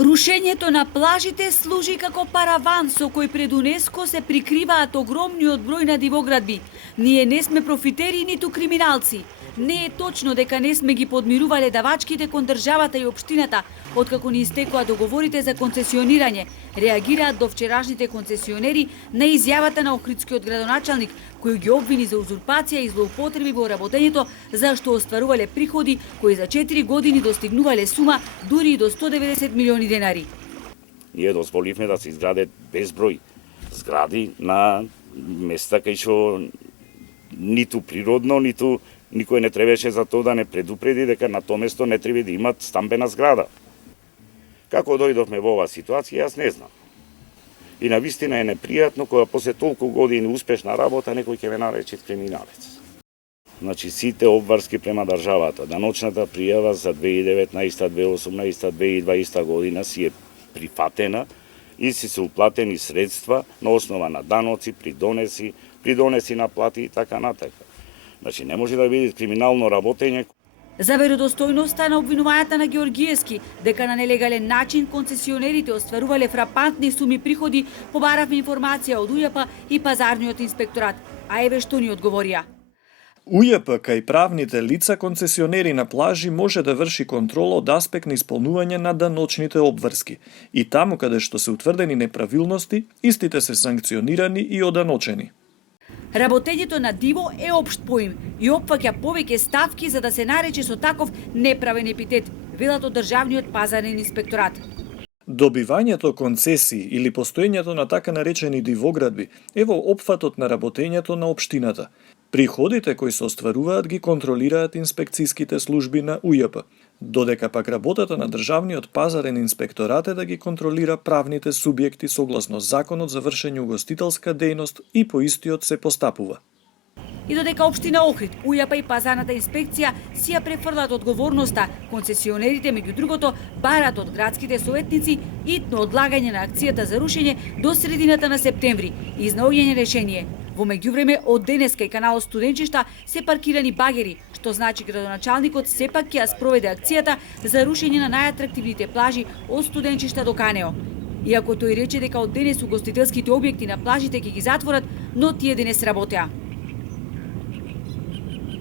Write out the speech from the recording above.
Рушењето на плажите служи како параван со кој пред УНЕСКО се прикриваат огромниот број на дивоградби. Ние не сме профитери ниту криминалци. Не е точно дека не сме ги подмирувале давачките кон државата и општината, откако ни истекоа договорите за концесионирање, реагираат до вчерашните концесионери на изјавата на охридскиот градоначалник, кој ги обвини за узурпација и злоупотреби во работењето, за што остварувале приходи кои за 4 години достигнувале сума дури и до 190 милиони денари. Ние дозволивме да се изградат безброј згради на места кај што ниту природно, ниту никој не требаше за тоа да не предупреди дека на тоа место не треба да имат стамбена зграда. Како дојдовме во оваа ситуација, јас не знам. И навистина е непријатно кога после толку години успешна работа некој ќе ме нарече криминалец. Значи сите обврски према државата, даночната пријава за 2019, 2018, 2020 година си е прифатена и си се уплатени средства на основа на даноци, придонеси на плати и така натака. Значи не може да биде криминално работење. За веродостојноста на обвинувањата на Георгиевски дека на нелегален начин концесионерите остварувале фрапантни суми приходи, побаравме информација од УЈП и Пазарниот инспекторат. А еве што ни одговорија. УЈП кај правните лица концесионери на плажи може да врши контрола од аспект на исполнување на даночните обврски. И таму каде што се утврдени неправилности, истите се санкционирани и оданочени. Работењето на диво е општ поим и опфаќа повеќе ставки за да се нарече со таков неправен епитет, велат од Државниот пазарен инспекторат. Добивањето концесии или постоењето на така наречени дивоградби е во опфатот на работењето на општината. Приходите кои се остваруваат ги контролираат инспекцијските служби на УЈП, додека пак работата на Државниот пазарен инспекторат е да ги контролира правните субјекти согласно Законот за вршење угостителска дејност и по истиот се постапува. И додека општина Охрид, УЈП и пазарната инспекција си ја префрлат одговорноста, концесионерите меѓу другото барат од градските советници итно одлагање на акцијата за рушење до средината на септември и изнаоѓање решение. Во меѓувреме од денеска и каналот Студенчишта се паркирани багери, што значи градоначалникот сепак ќе ја спроведе акцијата за рушење на најатрактивните плажи од Студенчишта до Канео. Иако тој рече дека од денес угостителските објекти на плажите ќе ги затворат, но тие денес работеа.